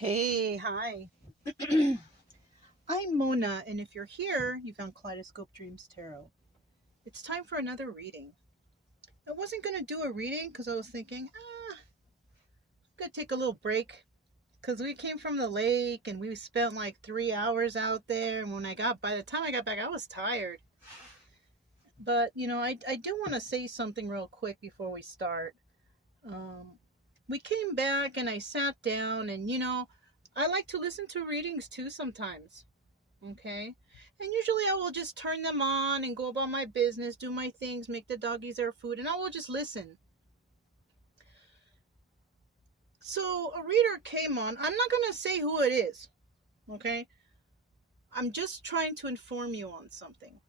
Hey, hi. I'm Mona, and if you're here, you found Kaleidoscope Dreams Tarot. It's time for another reading. I wasn't going to do a reading because I was thinking, I'm going to take a little break because we came from the lake and we spent like 3 hours out there. And by the time I got back, I was tired. But, I do want to say something real quick before we start. Um, we came back and I sat down, and, I like to listen to readings too sometimes. Okay. And usually I will just turn them on and go about my business, do my things, make the doggies their food, and I will just listen. So a reader came on. I'm not going to say who it is. Okay. I'm just trying to inform you on something.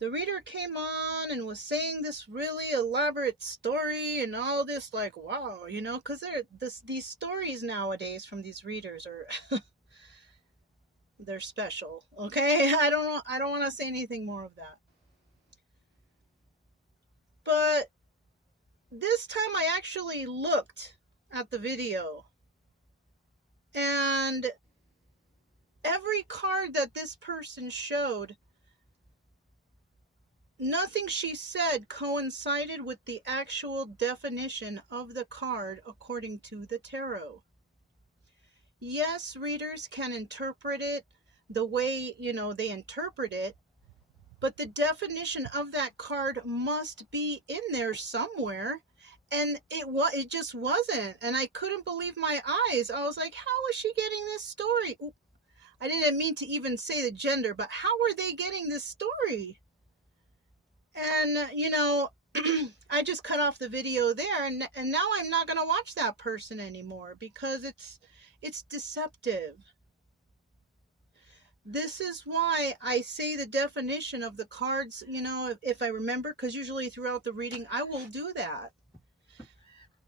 The reader came on and was saying this really elaborate story and all this, like, wow, because these stories nowadays from these readers are they're special. Okay. I don't want to say anything more of that. But this time I actually looked at the video, and every card that this person showed, nothing she said coincided with the actual definition of the card according to the tarot. Yes, readers can interpret it the way, they interpret it, but the definition of that card must be in there somewhere. And it just wasn't. And I couldn't believe my eyes. I was like, how is she getting this story? I didn't mean to even say the gender, but how are they getting this story? And, I just cut off the video there. And now I'm not going to watch that person anymore because it's deceptive. This is why I say the definition of the cards, if I remember, because usually throughout the reading, I will do that.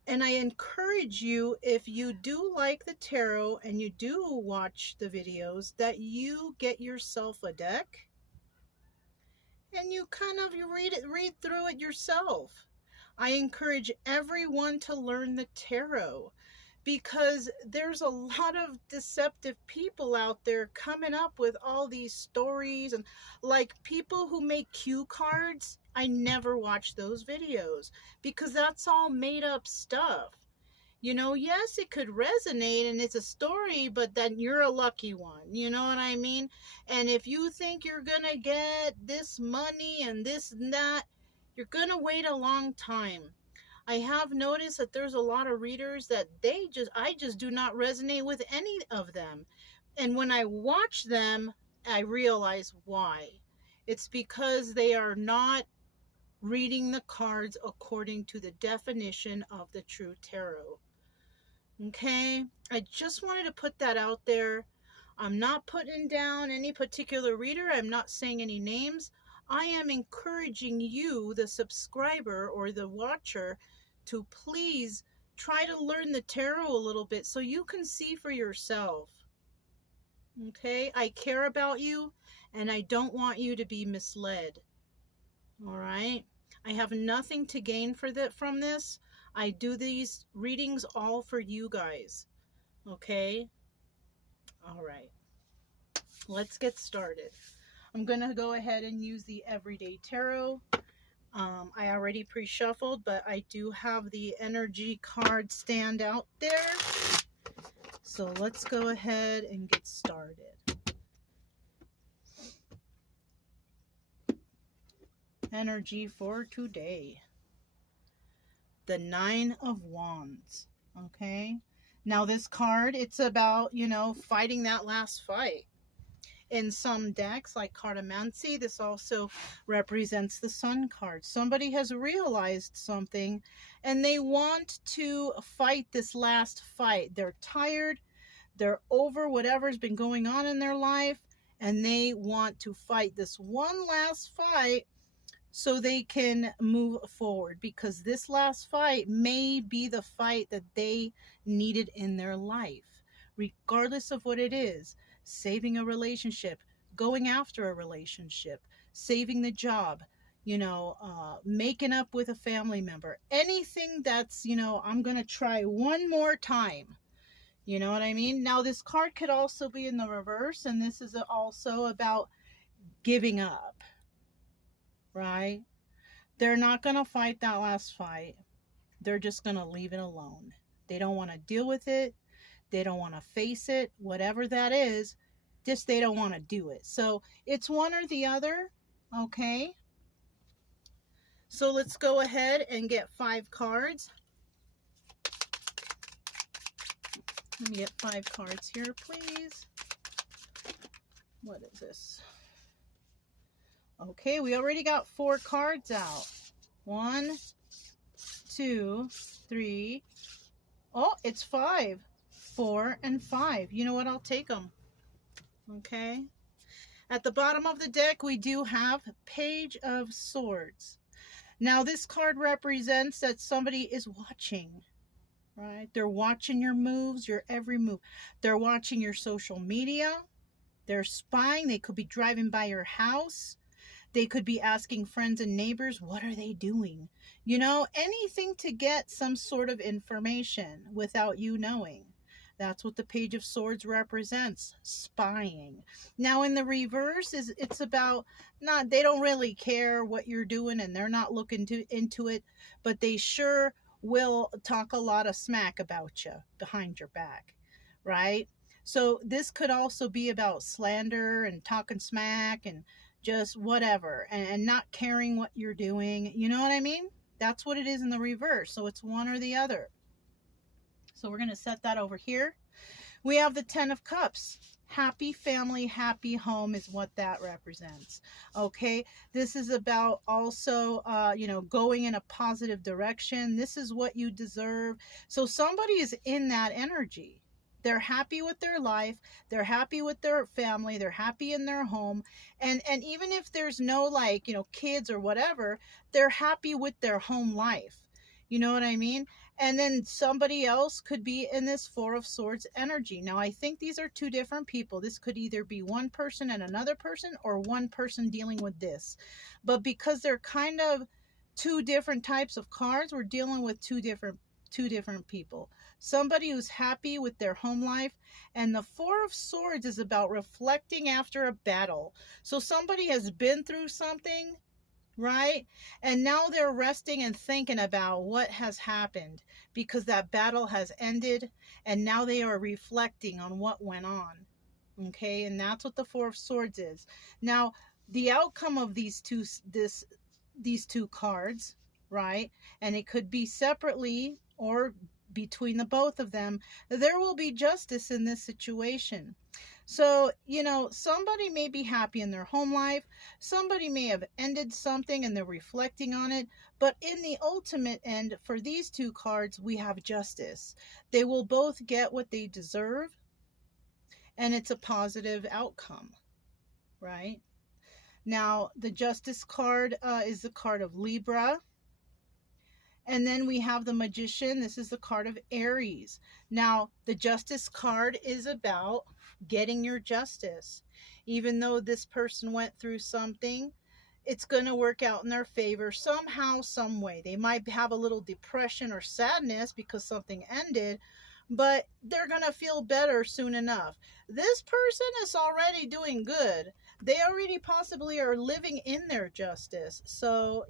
And I encourage you, if you do like the tarot and you do watch the videos, that you get yourself a deck and you read through it yourself. I encourage everyone to learn the tarot because there's a lot of deceptive people out there coming up with all these stories, and like people who make cue cards. I never watch those videos because that's all made up stuff. Yes, it could resonate and it's a story, but then you're a lucky one. You know what I mean? And if you think you're going to get this money and this and that, you're going to wait a long time. I have noticed that there's a lot of readers that I just do not resonate with any of them. And when I watch them, I realize why. It's because they are not reading the cards according to the definition of the true tarot. Okay? I just wanted to put that out there. I'm not putting down any particular reader. I'm not saying any names. I am encouraging you, the subscriber or the watcher, to please try to learn the tarot a little bit so you can see for yourself. Okay? I care about you and I don't want you to be misled. All right? I have nothing to gain from this. I do these readings all for you guys. Okay? All right. Let's get started. I'm going to go ahead and use the Everyday Tarot. I already pre-shuffled, but I do have the energy card stand out there. So let's go ahead and get started. Energy for today. The Nine of Wands. Okay? Now this card, it's about, fighting that last fight. In some decks, like cartomancy, this also represents the Sun card. Somebody has realized something and they want to fight this last fight. They're tired. They're over whatever's been going on in their life, and they want to fight this one last fight so they can move forward, because this last fight may be the fight that they needed in their life, regardless of what it is. Saving a relationship, going after a relationship, saving the job, making up with a family member, anything that's, I'm going to try one more time, You know what I mean? Now, this card could also be in the reverse, and this is also about giving up, right? They're not going to fight that last fight. They're just going to leave it alone. They don't want to deal with it. They don't want to face it, whatever that is. Just they don't want to do it. So it's one or the other, okay? So let's go ahead and get 5 cards. Let me get 5 cards here, please. What is this? Okay, we already got 4 cards out. 1, 2, 3. Oh, it's 5. 4 and 5. You know what? I'll take them. Okay. At the bottom of the deck, we do have Page of Swords. Now, this card represents that somebody is watching, right? They're watching your moves, your every move. They're watching your social media. They're spying. They could be driving by your house. They could be asking friends and neighbors, what are they doing? You know, anything to get some sort of information without you knowing. That's what the Page of Swords represents, spying. Now in the reverse, it's about they don't really care what you're doing and they're not looking into it, but they sure will talk a lot of smack about you behind your back, right? So this could also be about slander and talking smack and just whatever, and not caring what you're doing. You know what I mean? That's what it is in the reverse. So it's one or the other. So we're going to set that over here. We have the 10 of Cups. Happy family, happy home is what that represents. Okay, this is about also, going in a positive direction. This is what you deserve. So somebody is in that energy. They're happy with their life. They're happy with their family. They're happy in their home. And even if there's no kids or whatever, they're happy with their home life. You know what I mean? And then somebody else could be in this 4 of Swords energy. Now, I think these are 2 different people. This could either be one person and another person, or one person dealing with this. But because they're kind of 2 different types of cards, we're dealing with two different people. Somebody who's happy with their home life, and the 4 of Swords is about reflecting after a battle. So somebody has been through something, right? And now they're resting and thinking about what has happened because that battle has ended, and now they are reflecting on what went on. Okay, and that's what the 4 of Swords is. Now, the outcome of these two cards, right? And it could be separately or between the both of them. There will be justice in this situation. So, somebody may be happy in their home life. Somebody may have ended something and they're reflecting on it. But in the ultimate end, for these 2 cards, we have justice. They will both get what they deserve. And it's a positive outcome, right? Now, the Justice card is the card of Libra. And then we have the Magician. This is the card of Aries. Now, the Justice card is about getting your justice. Even though this person went through something, it's going to work out in their favor somehow, some way. They might have a little depression or sadness because something ended, but they're going to feel better soon enough. This person is already doing good. They already possibly are living in their justice. So,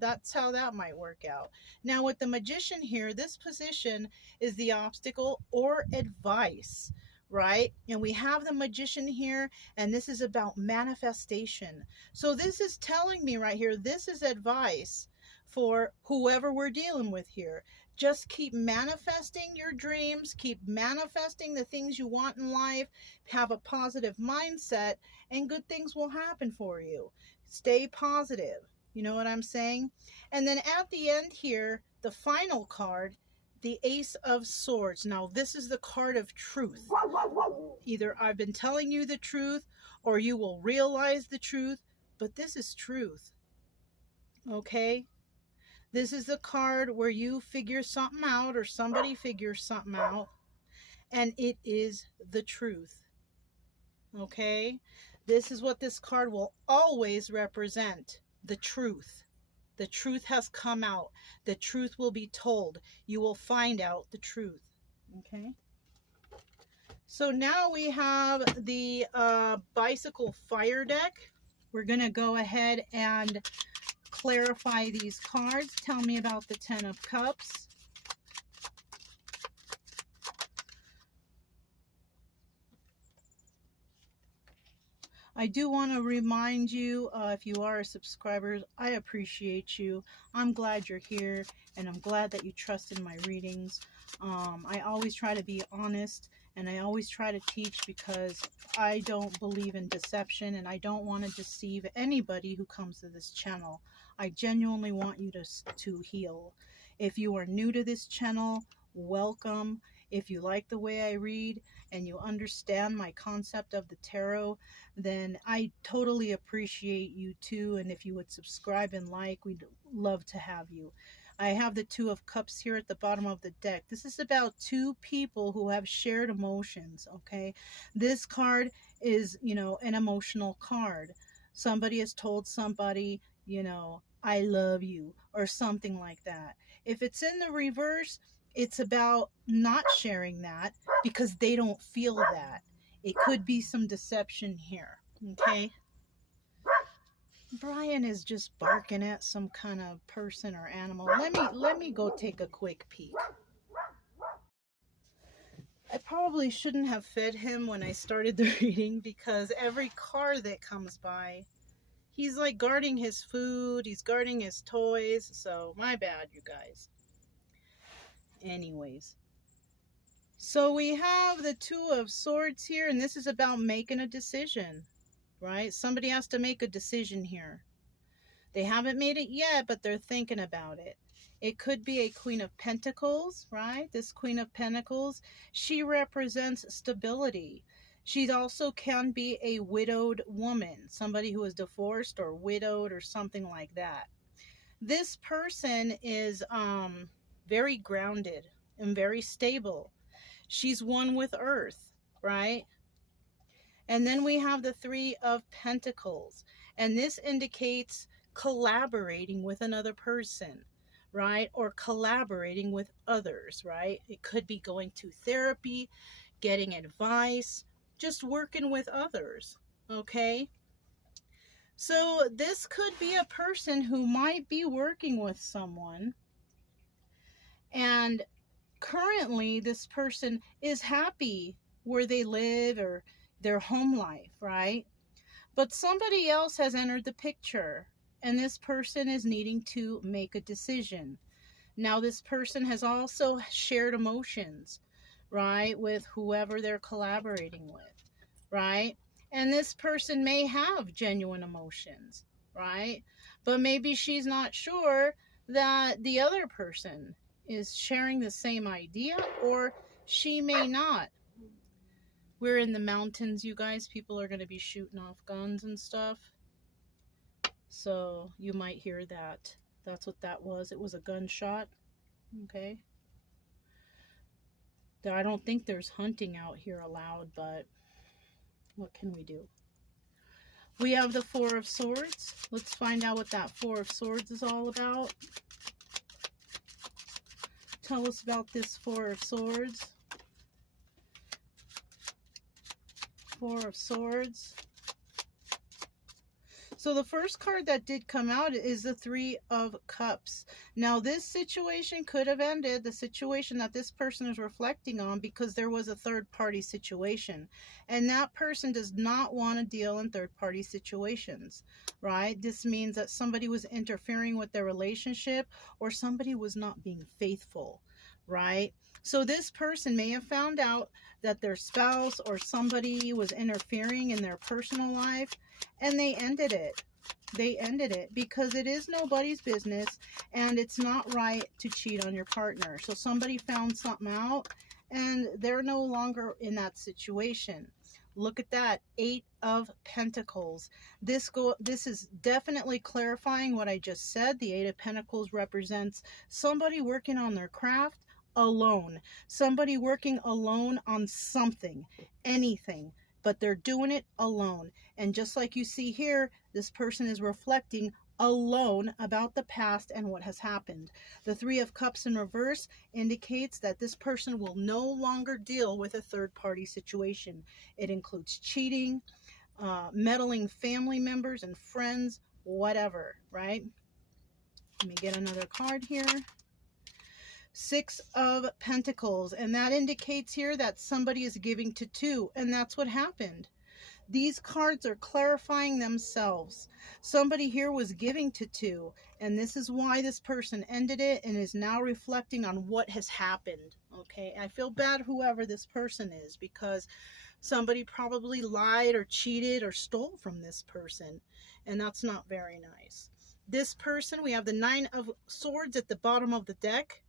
that's how that might work out. Now, with the Magician here, this position is the obstacle or advice, right? And we have the Magician here, and this is about manifestation. So this is telling me right here, this is advice for whoever we're dealing with here. Just keep manifesting your dreams, keep manifesting the things you want in life, have a positive mindset, and good things will happen for you. Stay positive. You know what I'm saying? And then at the end here, the final card, the Ace of Swords. Now, this is the card of truth. Either I've been telling you the truth, or you will realize the truth, but this is truth. Okay? This is the card where you figure something out, or somebody figures something out, and it is the truth. Okay? This is what this card will always represent, the truth. The truth has come out. The truth will be told. You will find out the truth. Okay? So now we have the bicycle fire deck. We're going to go ahead and clarify these cards. Tell me about the Ten of Cups. I do want to remind you, if you are a subscriber, I appreciate you. I'm glad you're here, and I'm glad that you trust in my readings. I always try to be honest, and I always try to teach because I don't believe in deception, and I don't want to deceive anybody who comes to this channel. I genuinely want you to heal. If you are new to this channel, welcome. If you like the way I read and you understand my concept of the tarot, then I totally appreciate you too. And if you would subscribe and like, we'd love to have you. I have the Two of Cups here at the bottom of the deck. This is about two people who have shared emotions, okay? This card is, you know, an emotional card. Somebody has told somebody, you know, I love you, or something like that. If it's in the reverse, it's about not sharing that because they don't feel that. It could be some deception here, okay? Brian is just barking at some kind of person or animal. Let me go take a quick peek. I probably shouldn't have fed him when I started the reading because every car that comes by, he's like guarding his food, he's guarding his toys, so my bad, you guys. Anyways. So we have the Two of Swords here, and this is about making a decision, right? Somebody has to make a decision here. They haven't made it yet, but they're thinking about it. It could be a Queen of Pentacles, right? This Queen of Pentacles, she represents stability. She also can be a widowed woman, somebody who is divorced or widowed or something like that. This person is very grounded and very stable. She's one with Earth, right? And then we have the Three of Pentacles. And this indicates collaborating with another person, right? Or collaborating with others, right? It could be going to therapy, getting advice, just working with others, okay? So this could be a person who might be working with someone, and currently this person is happy where they live or their home life, right? But somebody else has entered the picture, and this person is needing to make a decision. Now this person has also shared emotions, right, with whoever they're collaborating with, right? And this person may have genuine emotions, right? But maybe she's not sure that the other person is sharing the same idea, or she may not. We're in the mountains, you guys. People are going to be shooting off guns and stuff. So you might hear that. That's what that was. It was a gunshot. Okay. I don't think there's hunting out here allowed, but what can we do? We have the Four of Swords. Let's find out what that Four of Swords is all about. Tell us about this Four of Swords. Four of Swords. So the first card that did come out is the Three of Cups. Now this situation could have ended, the situation that this person is reflecting on, because there was a third party situation. And that person does not want to deal in third party situations, right? This means that somebody was interfering with their relationship, or somebody was not being faithful, right? So this person may have found out that their spouse or somebody was interfering in their personal life, and they ended it. They ended it because it is nobody's business, and it's not right to cheat on your partner. So somebody found something out, and they're no longer in that situation. Look at that, Eight of Pentacles. This is definitely clarifying what I just said. The Eight of Pentacles represents somebody working on their craft alone. Somebody working alone on something, anything, but they're doing it alone. And just like you see here, this person is reflecting alone about the past and what has happened. The Three of Cups in reverse indicates that this person will no longer deal with a third party situation. It includes cheating, meddling family members and friends, whatever, right? Let me get another card here. Six of Pentacles, and that indicates here that somebody is giving to two, and that's what happened. These cards are clarifying themselves. Somebody here was giving to two, and this is why this person ended it and is now reflecting on what has happened. Okay, I feel bad whoever this person is, because somebody probably lied or cheated or stole from this person, and that's not very nice. This person, we have the Nine of Swords at the bottom of the deck,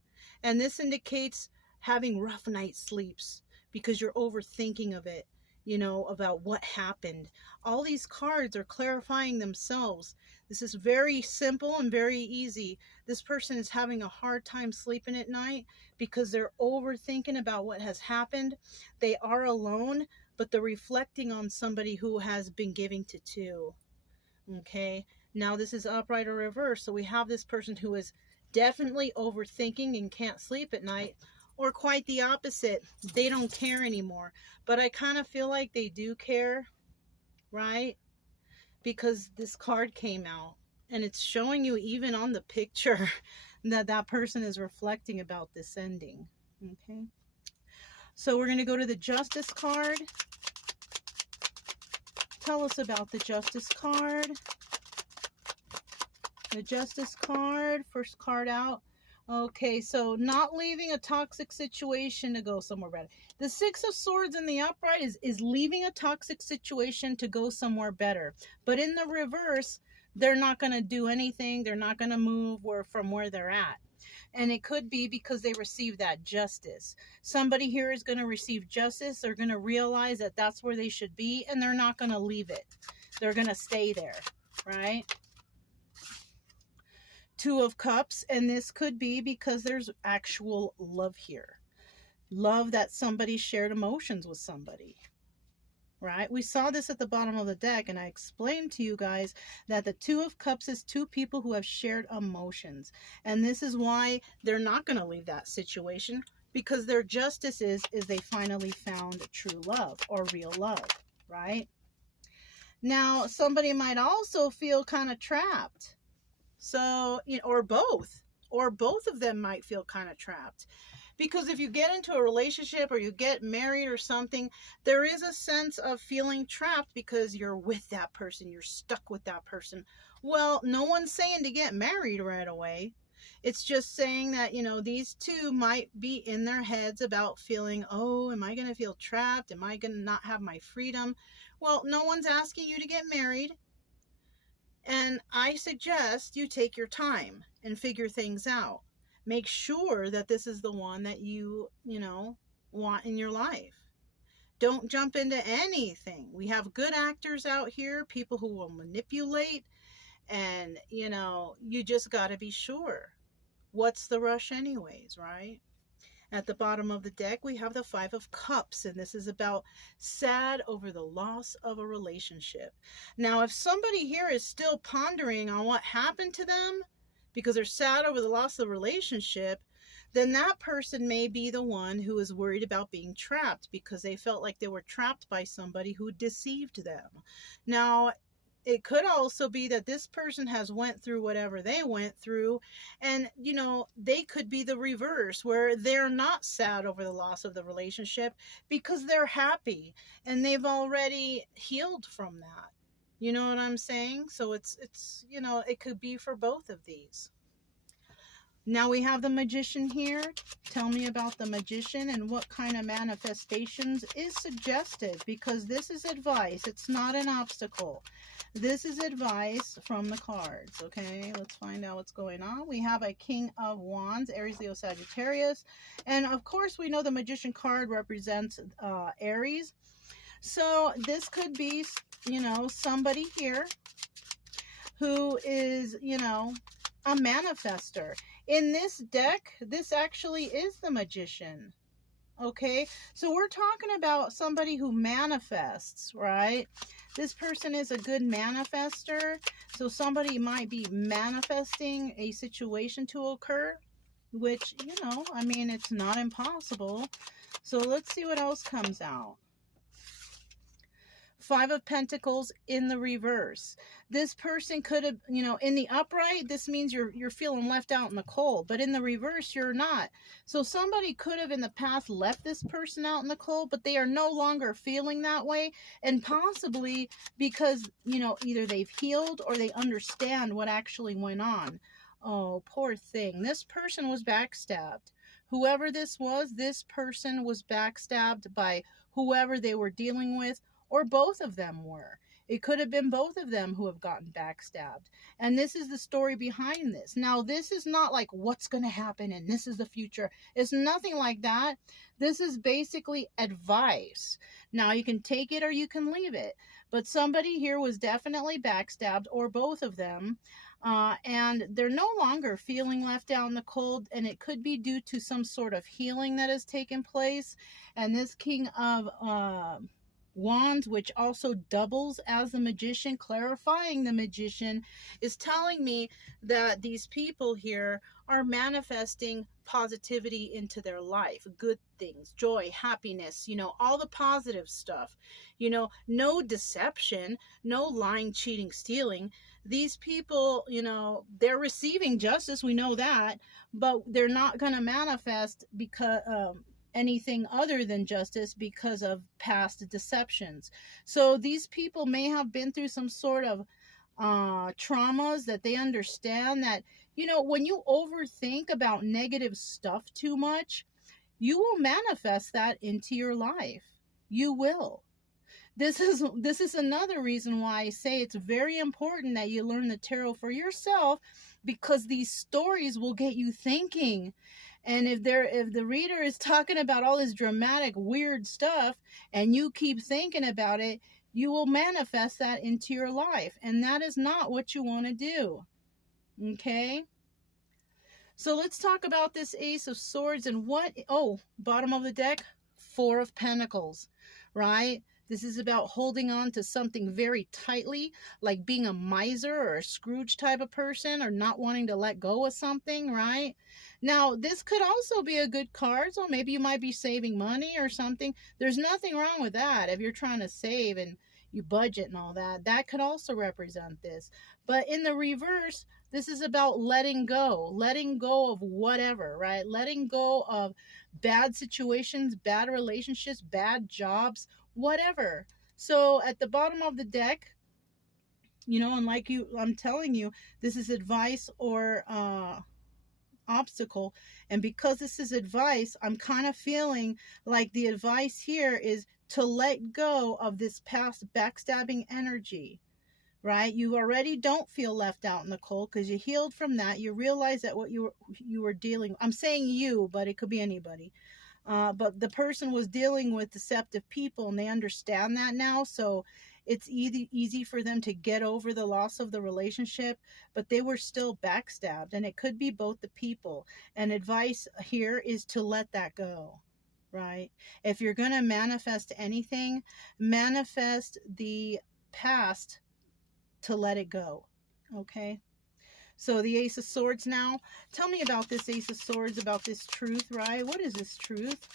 and this indicates having rough night sleeps because you're overthinking of it, you know, about what happened. All these cards are clarifying themselves. This is very simple and very easy. This person is having a hard time sleeping at night because they're overthinking about what has happened. They are alone, but they're reflecting on somebody who has been giving to two. Okay, now this is upright or reverse, so we have this person who is definitely overthinking and can't sleep at night, or quite the opposite, they don't care anymore. But I kind of feel like they do care, right? Because this card came out and it's showing you even on the picture that that person is reflecting about this ending. Okay, so we're going to go to the Justice card. Tell us about the Justice card. The Justice card, first card out. Okay, so not leaving a toxic situation to go somewhere better. The Six of Swords in the upright is leaving a toxic situation to go somewhere better. But in the reverse, they're not going to do anything. They're not going to move from where they're at. And it could be because they received that justice. Somebody here is going to receive justice. They're going to realize that that's where they should be, and they're not going to leave it. They're going to stay there, right? Two of Cups, and this could be because there's actual love here. Love that somebody shared emotions with somebody, right? We saw this at the bottom of the deck, and I explained to you guys that the Two of Cups is two people who have shared emotions. And this is why they're not going to leave that situation, because their justice is they finally found true love or real love, right? Now, somebody might also feel kind of trapped. So, you know, or both of them might feel kind of trapped, because if you get into a relationship or you get married or something, there is a sense of feeling trapped because you're with that person, you're stuck with that person. Well, no one's saying to get married right away. It's just saying that, you know, these two might be in their heads about feeling, oh, am I going to feel trapped? Am I going to not have my freedom? Well, no one's asking you to get married. And I suggest you take your time and figure things out. Make sure that this is the one that you know, want in your life. Don't jump into anything. We have good actors out here, people who will manipulate, and, you know, you just got to be sure. What's the rush anyways, right? At the bottom of the deck, we have the Five of Cups, and this is about sad over the loss of a relationship. Now, if somebody here is still pondering on what happened to them because they're sad over the loss of the relationship, then that person may be the one who is worried about being trapped because they felt like they were trapped by somebody who deceived them. Now, it could also be that this person has went through whatever they went through, and, you know, they could be the reverse, where they're not sad over the loss of the relationship because they're happy and they've already healed from that. You know what I'm saying? So it's you know, it could be for both of these. Now we have the Magician here. Tell me about the Magician and what kind of manifestations is suggested, because this is advice. It's not an obstacle. This is advice from the cards. Okay, let's find out what's going on. We have a King of Wands, Aries, Leo, Sagittarius. And of course, we know the Magician card represents Aries. So this could be, you know, somebody here who is, you know, a manifester. In this deck, this actually is the Magician. Okay, so we're talking about somebody who manifests, right? This person is a good manifester. So somebody might be manifesting a situation to occur, which, you know, I mean, it's not impossible. So let's see what else comes out. Five of Pentacles in the reverse. This person could have, you know, in the upright, this means you're feeling left out in the cold, but in the reverse, you're not. So somebody could have in the past left this person out in the cold, but they are no longer feeling that way, and possibly because, you know, either they've healed or they understand what actually went on. Oh, poor thing. This person was backstabbed. Whoever this person was backstabbed by whoever they were dealing with, or both of them were. It could have been both of them who have gotten backstabbed. And this is the story behind this. Now, this is not like what's going to happen and this is the future. It's nothing like that. This is basically advice. Now, you can take it or you can leave it. But somebody here was definitely backstabbed, or both of them. And they're no longer feeling left out in the cold. And it could be due to some sort of healing that has taken place. And this King of Wands, which also doubles as the Magician, clarifying the Magician, is telling me that these people here are manifesting positivity into their life, good things, joy, happiness, you know, all the positive stuff, you know, no deception, no lying, cheating, stealing. These people, you know, they're receiving justice, we know that, but they're not going to manifest because anything other than justice because of past deceptions. So these people may have been through some sort of traumas that they understand that, you know, when you overthink about negative stuff too much, you will manifest that into your life. You will. This is another reason why I say it's very important that you learn the tarot for yourself, because these stories will get you thinking. And if the reader is talking about all this dramatic, weird stuff, and you keep thinking about it, you will manifest that into your life. And that is not what you want to do. Okay? So let's talk about this Ace of Swords and what... Oh, bottom of the deck, Four of Pentacles, right? This is about holding on to something very tightly, like being a miser or a Scrooge type of person, or not wanting to let go of something, right? Now, this could also be a good card, so maybe you might be saving money or something. There's nothing wrong with that. If you're trying to save and you budget and all that, that could also represent this. But in the reverse, this is about letting go of whatever, right? Letting go of bad situations, bad relationships, bad jobs, whatever. So at the bottom of the deck, you know, and like I'm telling you, this is advice or obstacle. And because this is advice, I'm kind of feeling like the advice here is to let go of this past backstabbing energy, right? You already don't feel left out in the cold because you healed from that. You realize that what you were dealing, I'm saying you, but it could be anybody. But the person was dealing with deceptive people, and they understand that now. So it's easy for them to get over the loss of the relationship, but they were still backstabbed, and it could be both the people. And advice here is to let that go, right? If you're going to manifest anything, manifest the past to let it go, okay? So the Ace of Swords now. Tell me about this Ace of Swords, about this truth, right? What is this truth?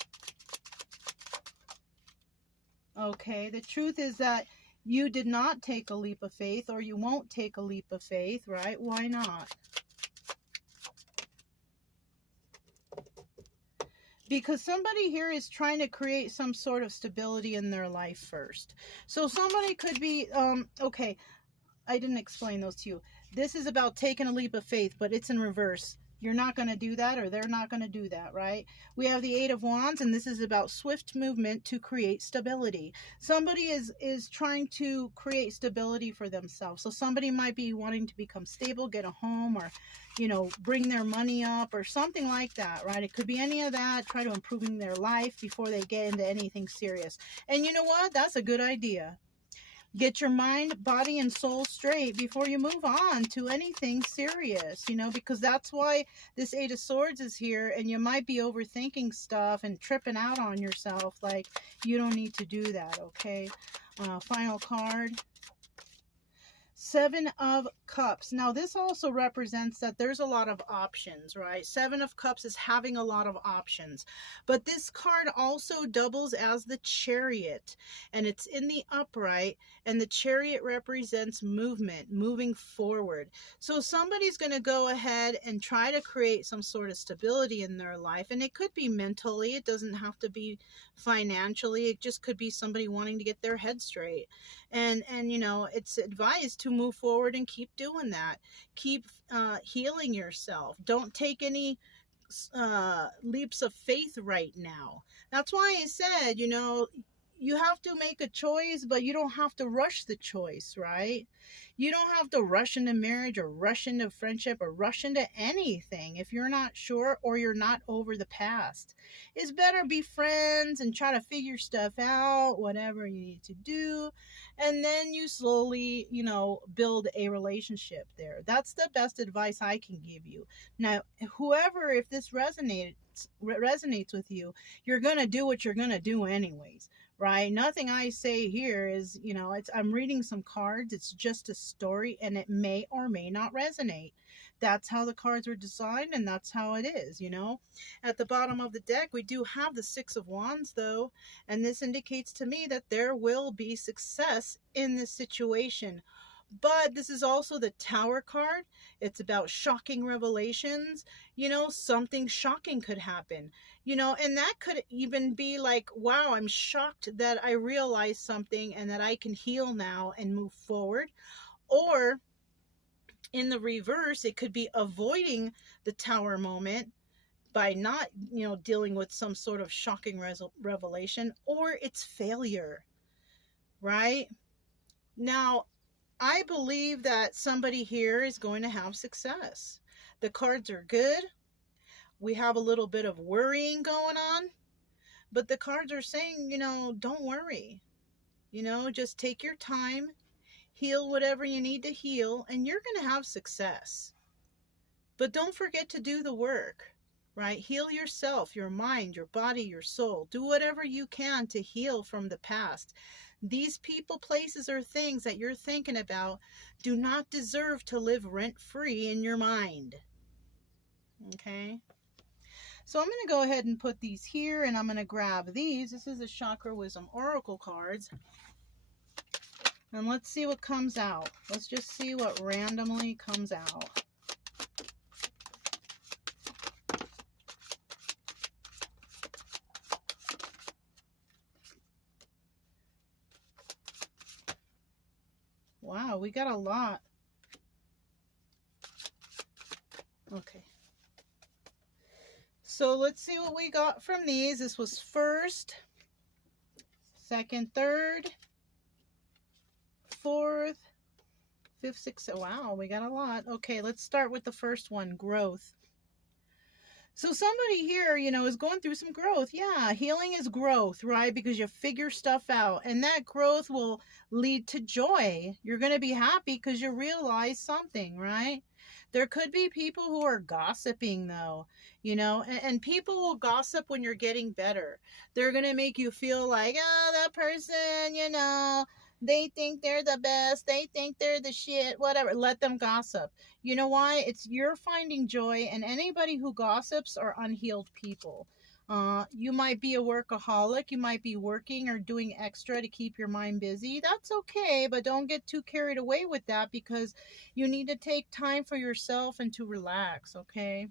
Okay, the truth is that you did not take a leap of faith, or you won't take a leap of faith, right? Why not? Because somebody here is trying to create some sort of stability in their life first. So somebody could be, okay, I didn't explain those to you. This is about taking a leap of faith, but it's in reverse. You're not going to do that, or they're not going to do that, right? We have the Eight of Wands, and this is about swift movement to create stability. Somebody is trying to create stability for themselves. So somebody might be wanting to become stable, get a home, or, you know, bring their money up or something like that, right? It could be any of that. Try to improving their life before they get into anything serious. And you know what? That's a good idea. Get your mind, body, and soul straight before you move on to anything serious, you know, because that's why this Eight of Swords is here, and you might be overthinking stuff and tripping out on yourself. Like, you don't need to do that, okay? Final card. Seven of Cups. Now, this also represents that there's a lot of options, right? Seven of Cups is having a lot of options. But this card also doubles as the Chariot, and it's in the upright, and the Chariot represents movement, moving forward. So somebody's going to go ahead and try to create some sort of stability in their life, and it could be mentally. It doesn't have to be financially. It just could be somebody wanting to get their head straight. And you know, it's advised to move forward and keep doing that. Keep healing yourself. Don't take any leaps of faith right now. That's why I said, you know, you have to make a choice, but you don't have to rush the choice, right? You don't have to rush into marriage or rush into friendship or rush into anything if you're not sure or you're not over the past. It's better be friends and try to figure stuff out, whatever you need to do, and then you slowly, you know, build a relationship there. That's the best advice I can give you. Now, whoever, if this resonates with you, you're going to do what you're going to do anyways, right? Nothing I say here is, you know, I'm reading some cards. It's just a story, and it may or may not resonate. That's how the cards were designed, and that's how it is, you know. At the bottom of the deck, we do have the Six of Wands, though, and this indicates to me that there will be success in this situation. But this is also the Tower card. It's about shocking revelations. You know, something shocking could happen. You know, and that could even be like, wow, I'm shocked that I realized something and that I can heal now and move forward. Or in the reverse, it could be avoiding the Tower moment by not, you know, dealing with some sort of shocking revelation, or it's failure, right? Now, I believe that somebody here is going to have success. The cards are good. We have a little bit of worrying going on, but the cards are saying, you know, don't worry. You know, just take your time, heal whatever you need to heal, and you're going to have success. But don't forget to do the work, right? Heal yourself, your mind, your body, your soul. Do whatever you can to heal from the past. These people, places, or things that you're thinking about do not deserve to live rent-free in your mind. Okay? So I'm going to go ahead and put these here, and I'm going to grab these. This is the Chakra Wisdom Oracle cards. And let's see what comes out. Let's just see what randomly comes out. Wow, we got a lot. Okay. So let's see what we got from these. This was first, second, third, fourth, fifth, sixth. Wow, we got a lot. Okay, let's start with the first one, growth. So somebody here, you know, is going through some growth. Yeah, healing is growth, right? Because you figure stuff out, and that growth will lead to joy. You're going to be happy because you realize something, right? There could be people who are gossiping, though, you know, and people will gossip when you're getting better. They're going to make you feel like, oh, that person, you know, they think they're the best. They think they're the shit, whatever. Let them gossip. You know why? It's you're finding joy, and anybody who gossips are unhealed people. You might be a workaholic. You might be working or doing extra to keep your mind busy. That's okay, but don't get too carried away with that because you need to take time for yourself and to relax, okay?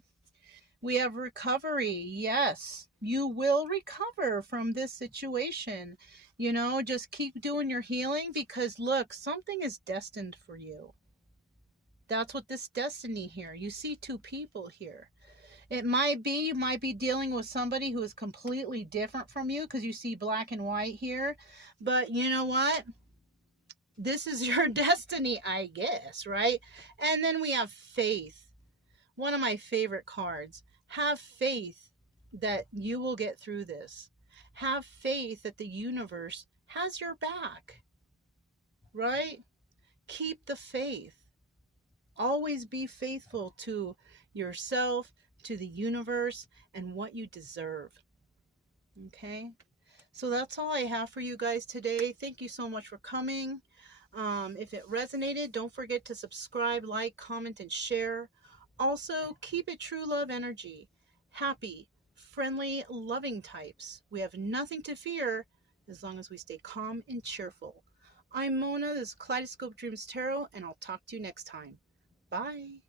We have recovery. Yes, you will recover from this situation. You know, just keep doing your healing because look, something is destined for you. That's what this destiny here. You see two people here. It might be, you might be dealing with somebody who is completely different from you because you see black and white here. But you know what? This is your destiny, I guess, right? And then we have faith. One of my favorite cards. Have faith that you will get through this. Have faith that the universe has your back. right? Keep the faith. Always be faithful to yourself, to the universe, and what you deserve. Okay? So that's all I have for you guys today. Thank you so much for coming. If it resonated, don't forget to subscribe, like, comment, and share. Also, keep it true love energy. Happy, friendly, loving types. We have nothing to fear as long as we stay calm and cheerful. I'm Mona, this is Kaleidoscope Dreams Tarot, and I'll talk to you next time. Bye.